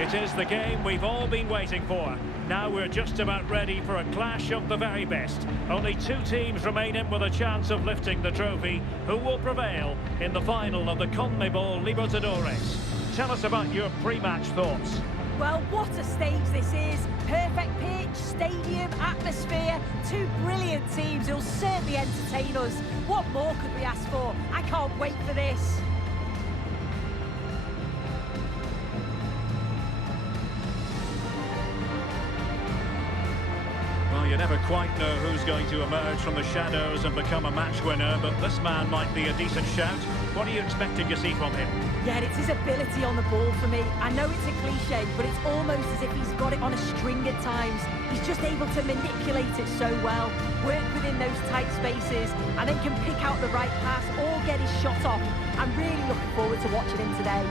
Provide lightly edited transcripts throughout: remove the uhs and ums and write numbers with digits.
It is the game we've all been waiting for. Now we're just about ready for a clash of the very best. Only two teams remaining with a chance of lifting the trophy. Who will prevail in the final of the CONMEBOL Libertadores? Tell us about your pre-match thoughts. Well, what a stage this is. Perfect pitch, stadium, atmosphere. Two brilliant teams who'll certainly entertain us. What more could we ask for? I can't wait for this. Well, you never quite know who's going to emerge from the shadows and become a match winner, but this man might be a decent shout. What are you expecting to see from him? Yeah, it's his ability on the ball for me. I know it's a cliche, but it's almost as if he's got it on a string at times. He's just able to manipulate it so well, work within those tight spaces, and then can pick out the right pass or get his shot off. I'm really looking forward to watching him today.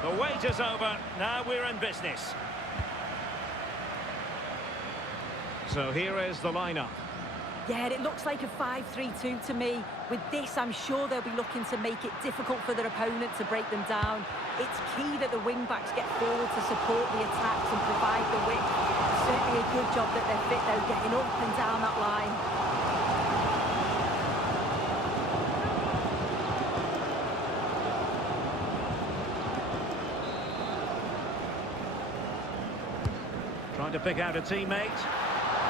The wait is over. Now we're in business. So here is the lineup. Yeah, it looks like a 5-3-2 to me. With this, I'm sure they'll be looking to make it difficult for their opponent to break them down. It's key that the wing-backs get forward to support the attacks and provide the width. Certainly a good job that they're fit, though, getting up and down that line. Trying to pick out a teammate.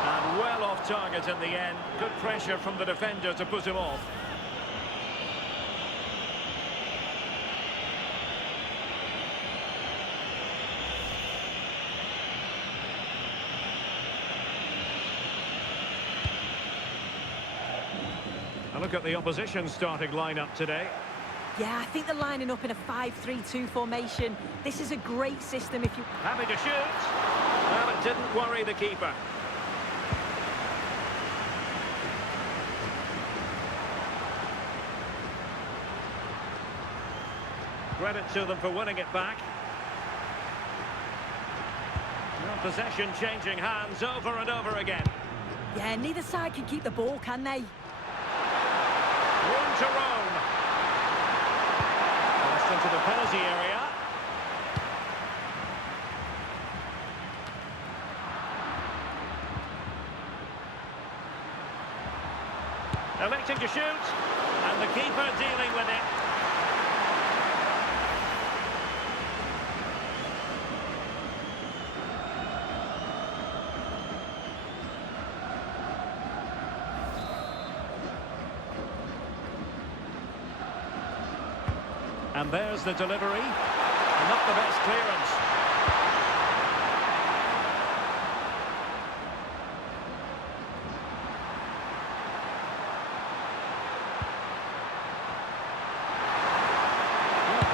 And well off target in the end. Good pressure from the defender to put him off. A look at the opposition starting lineup today. Yeah, I think they're lining up in a 5-3-2 formation. This is a great system if you... Happy to shoot. Well, it didn't worry the keeper. Credit to them for winning it back. Well, possession changing hands over and over again. Yeah, neither side can keep the ball, can they? Room to roam. Passed into the penalty area. Electing to shoot, and the keeper dealing with it. And there's the delivery. Not the best clearance.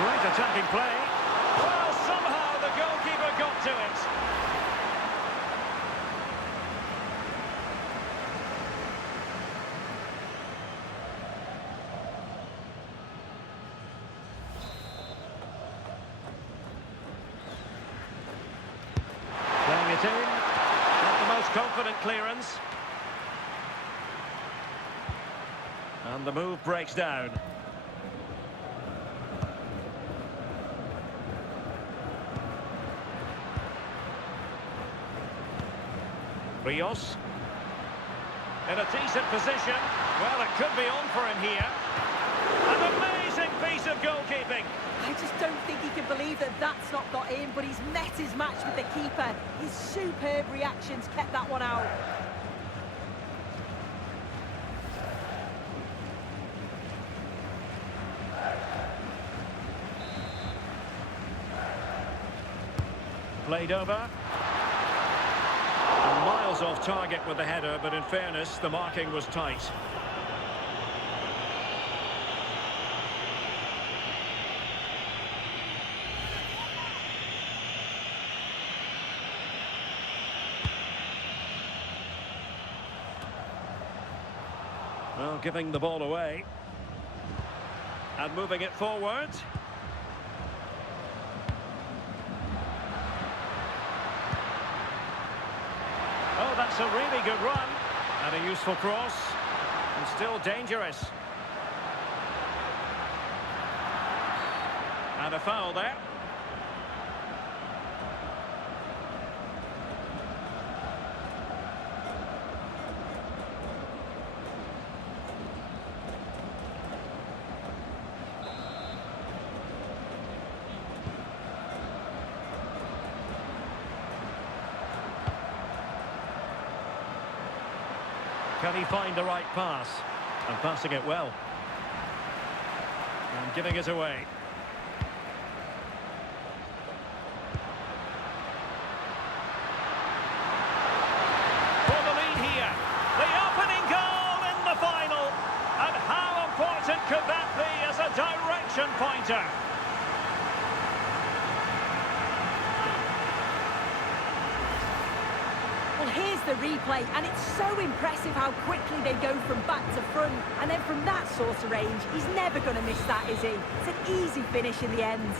Great attacking play. Well, somehow the goalkeeper got to it. Playing it in. Not the most confident clearance. And the move breaks down. Rios. In a decent position. Well, it could be on for him here. An amazing piece of goalkeeping. I just don't think he can believe that that's not got in, but he's met his match with the keeper. His superb reactions kept that one out. Played over. And miles off target with the header, but in fairness, the marking was tight. Well, giving the ball away. And moving it forward. Oh, that's a really good run. And a useful cross. And still dangerous. And a foul there. Can he find the right pass? And passing it well. And giving it away. For the lead here. The opening goal in the final. And how important could that be as a direction pointer? Well, here's the replay, and it's so impressive how quickly they go from back to front. And then from that sort of range, he's never going to miss that, is he? It's an easy finish in the end.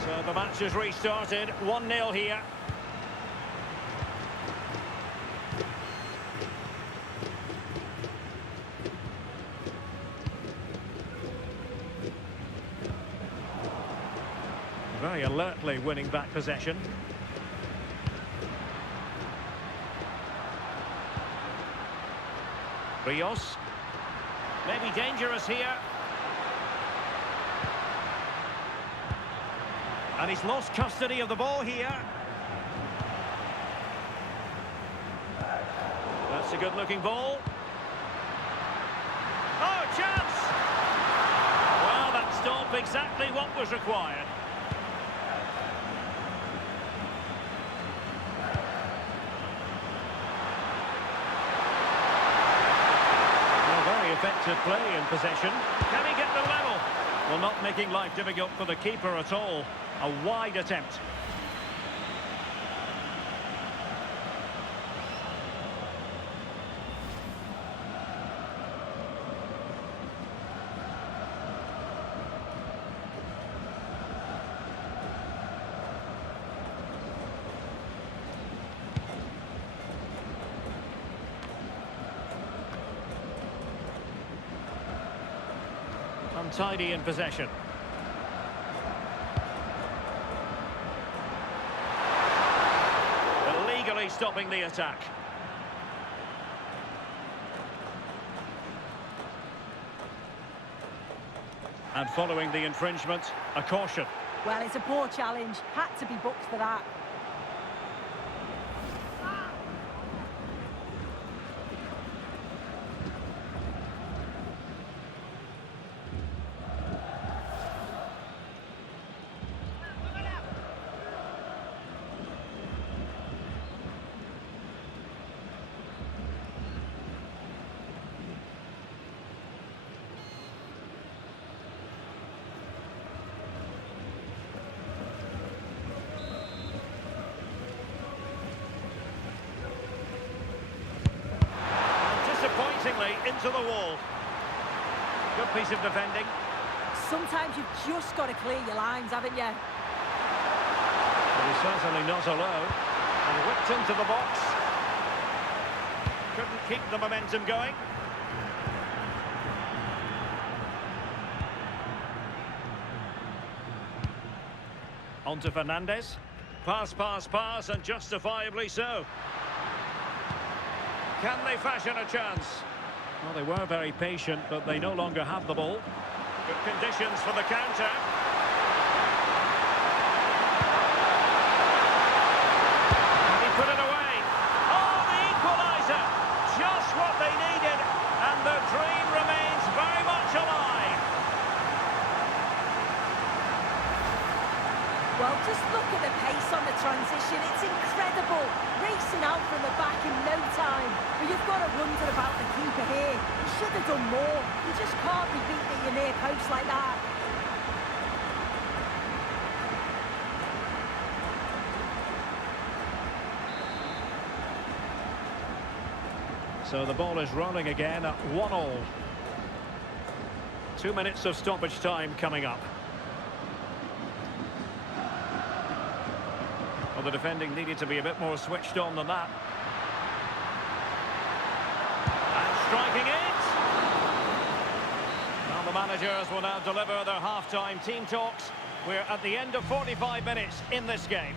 So the match has restarted. 1-0 here. Very alertly winning back possession. Rios. Maybe dangerous here. And he's lost custody of the ball here. That's a good-looking ball. Oh, chance! Well, that stopped exactly what was required. Effective play in possession. Can he get the level? Well, not making life difficult for the keeper at all. A wide attempt. Untidy in possession. Illegally stopping the attack. And following the infringement, a caution. Well, it's a poor challenge. Had to be booked for that. Into the wall. Good piece of defending. Sometimes you've just got to clear your lines, haven't you? But he's certainly not alone. And whipped into the box. Couldn't keep the momentum going. On to Fernandez. Pass, and justifiably so. Can they fashion a chance? Well, they were very patient, but they no longer have the ball. Good conditions for the counter. And he put it away. Oh, the equaliser! Just what they needed, and their dream remains very much alive. Well, just look at the pace on the transition. It's incredible. Racing out from the back in no time. But you've got to wonder about the keeper here. He should have done more. You just can't be beaten at your near post like that. So the ball is rolling again at 1-1. 2 minutes of stoppage time coming up. Well, the defending needed to be a bit more switched on than that. And striking it! Well, the managers will now deliver their half-time team talks. We're at the end of 45 minutes in this game.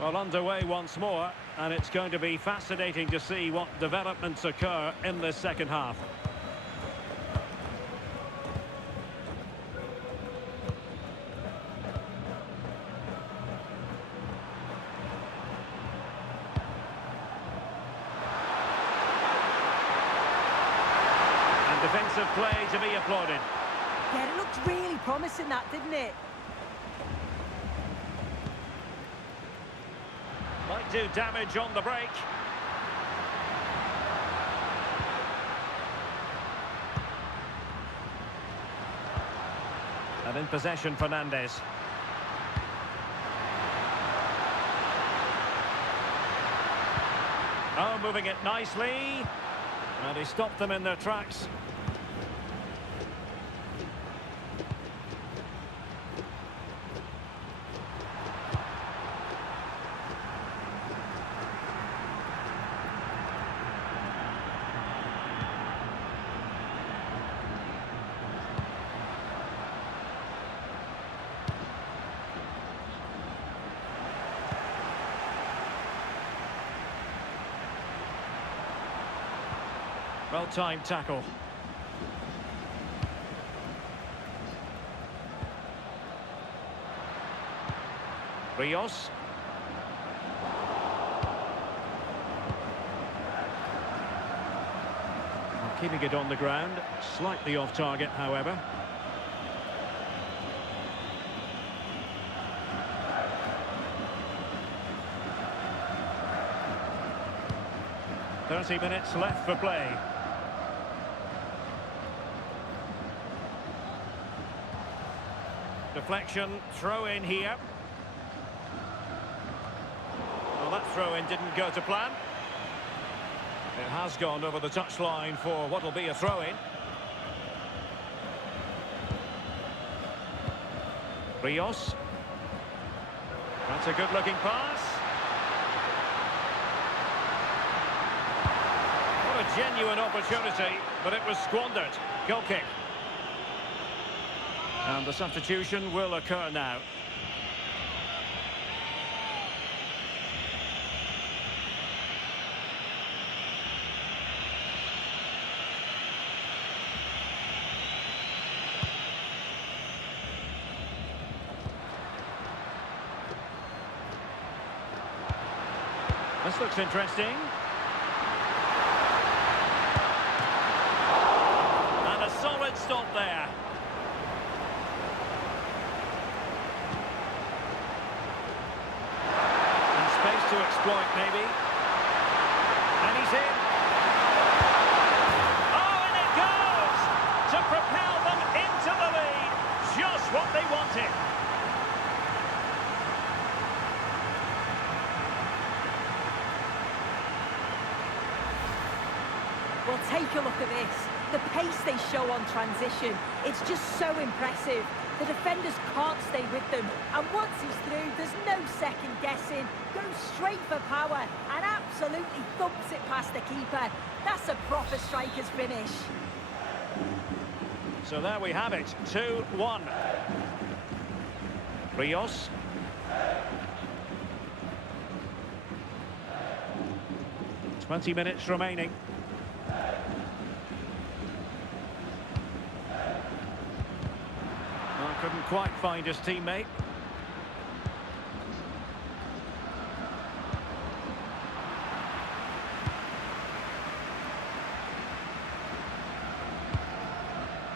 Well, underway once more, and it's going to be fascinating to see what developments occur in this second half. And defensive play to be applauded. Yeah, it looked really promising, that, didn't it? Might do damage on the break. And in possession, Fernandes. Oh, moving it nicely. And he stopped them in their tracks. Well-timed tackle. Rios. Keeping it on the ground, slightly off target, however. "30 minutes left for play." Deflection, throw in here. Well, that throw in didn't go to plan. It has gone over the touchline for what will be a throw in. Rios. That's a good looking pass. What a genuine opportunity, but it was squandered. Goal kick. And the substitution will occur now. This looks interesting. And a solid stop there. To exploit, maybe. And he's in. Oh, and it goes! To propel them into the lead. Just what they wanted. Well, take a look at this. The pace they show on transition, it's just so impressive. The defenders can't stay with them. And once he's through, there's no second guessing. Goes straight for power and absolutely thumps it past the keeper. That's a proper striker's finish. So there we have it, 2-1. Rios. "20 minutes remaining. Well, couldn't quite find his teammate.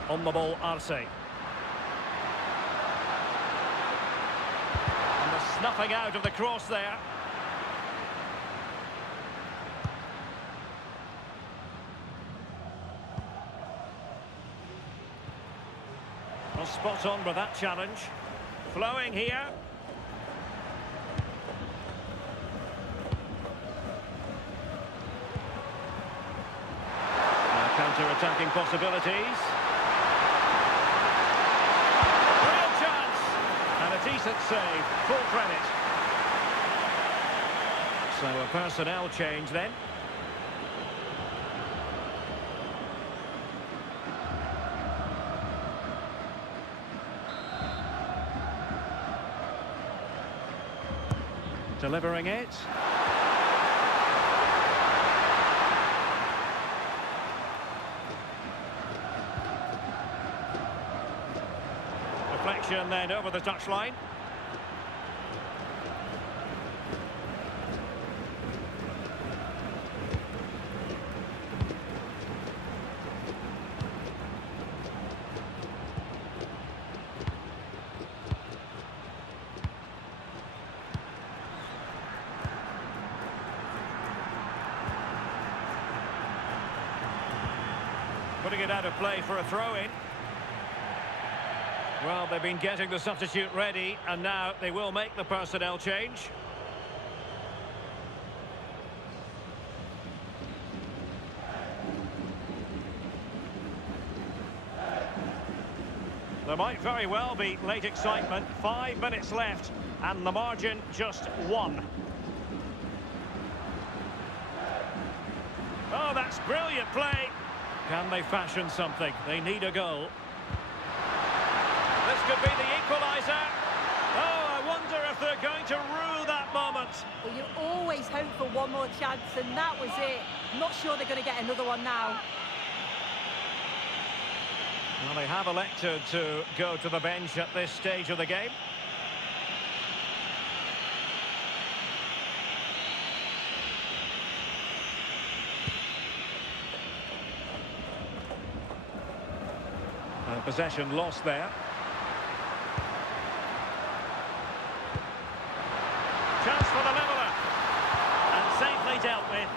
On the ball, Arce. And the snuffing out of the cross there. Well, spot on with that challenge. Flowing here. Counter-attacking possibilities. And a decent save, full credit. So a personnel change then. Delivering it. Deflection then over the touchline. Putting it out of play for a throw-in. Well, they've been getting the substitute ready, and now they will make the personnel change. There might very well be late excitement. 5 minutes left, and the margin just 1. Oh, that's brilliant play. Can they fashion something? They need a goal. This could be the equaliser. Oh, I wonder if they're going to rue that moment. Well, you always hope for one more chance, and that was it. I'm not sure they're going to get another one now. Well, they have elected to go to the bench at this stage of the game. Possession lost there. Chance for the leveller. And safely dealt with.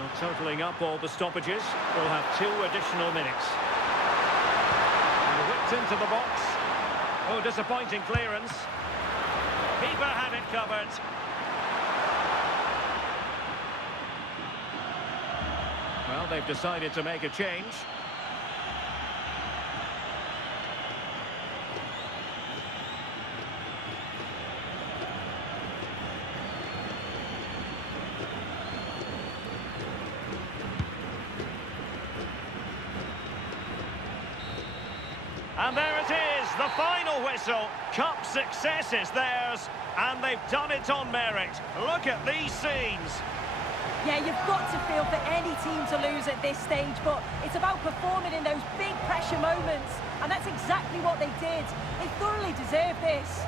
Well, totalling up all the stoppages, we'll have 2 additional minutes. And whipped into the box. Oh, disappointing clearance. Keeper had it covered. Well, they've decided to make a change. And there it is, the final whistle. Cup success is theirs, and they've done it on merit. Look at these scenes. Yeah, you've got to feel for any team to lose at this stage, but it's about performing in those big pressure moments, and that's exactly what they did. They thoroughly deserve this.